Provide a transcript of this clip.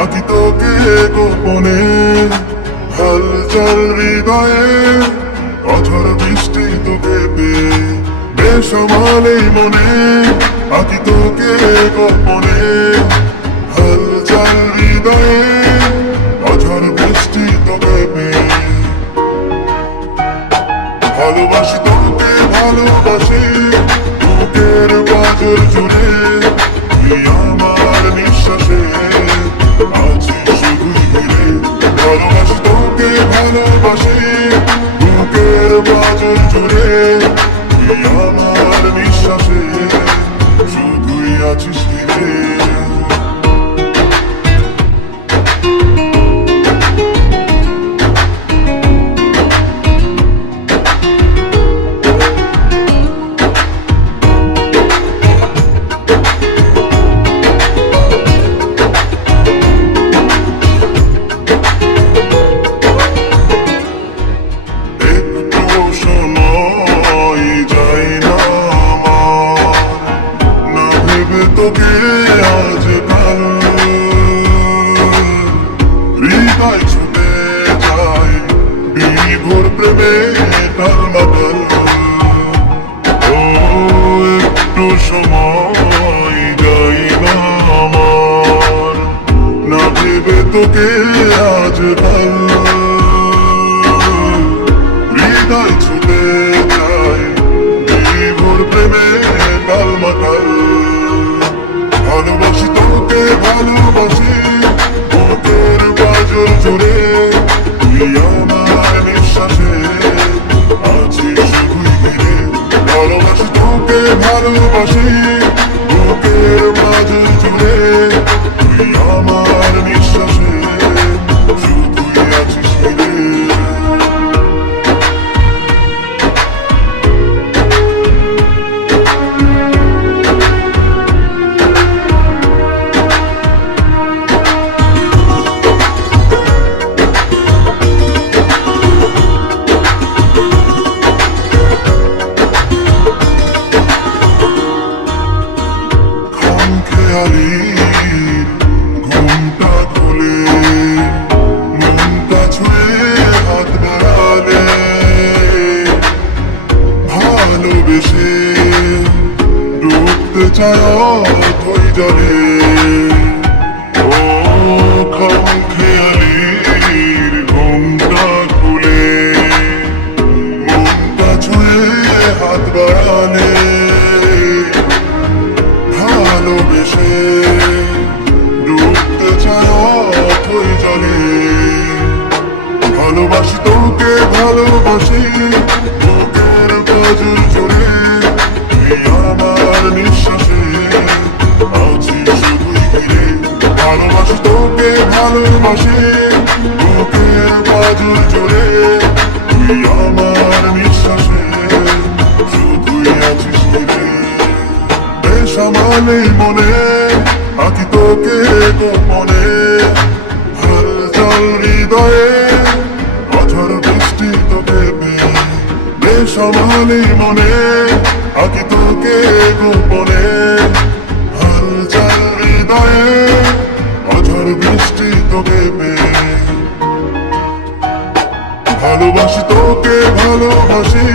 আঁকি তোকে গোপনে, হালচাল হৃদয়ে অঝর বৃষ্টি তোকে পেয়ে, বেসামাল এই মনে আঁকি তোকে গোপনে, হালচাল হৃদয়ে অঝর বৃষ্টি তোকে পেয়ে। ভালোবাসি তোকে ভালোবাসি বুকের বাজর জুড়ে, তুই আমার নিঃশ্বাসে আছিস শুধুই ঘিরে। ভালোবাসি তোকে ভালোবাসি বুকের বাজর জুড়ে, তুই আমার নিঃশ্বাসে শুধুই আছিস ঘিরে। তোকে আজ কাল হৃদয় ছুটে যায় বিভোর প্রেমে টালমাটাল। ও একটু সময় যাই না আমার, না ভেবে তোকে আজ কাল হৃদয় ছুটে যায় বিভোর প্রেমে টালমাটাল। ভালোবাসি তোকে ভালোবাসি বুকের বাজর জুড়ে, তুই আমার নিঃশ্বাসে আছিস শুধুই ঘিরে। ভালোবাসি তোকে ভালোবাসি বুকের বাজর জুড়ে, তুই আমার নিঃশ্বাসে শুধুই আছিস ঘিরে। ঘুমটা খুলে মনটা ছুঁয়ে হাত বাড়ালে, ভালোবেসে ডুবতে চায় অথই জলে। ও খামখেয়ালির ঘুমটা খুলে মনটা ছুঁয়ে হাত বাড়ালে, ভালোবেসে ডুবতে চায় অথই জলে। ভালোবাসি তোকে ভালোবাসি বুকের বাজর জুড়ে, তুই আমার নিঃশ্বাসে আছিস শুধুই ঘিরে। ভালোবাসি তোকে ভালোবাসি বুকের বাজর জুড়ে, তুই আমার নিঃশ্বাসে শুধুই আছিস ঘিরে। বেসামাল এই মনে আঁকি তোকে গোপনে, হালচাল হৃদয়ে অঝর বৃষ্টি তোকে পেয়ে। বেসামাল এই মনে আঁকি তোকে গোপনে, হালচাল হৃদয়ে অঝর বৃষ্টি তোকে পেয়ে। ভালোবাসি তোকে ভালোবাসি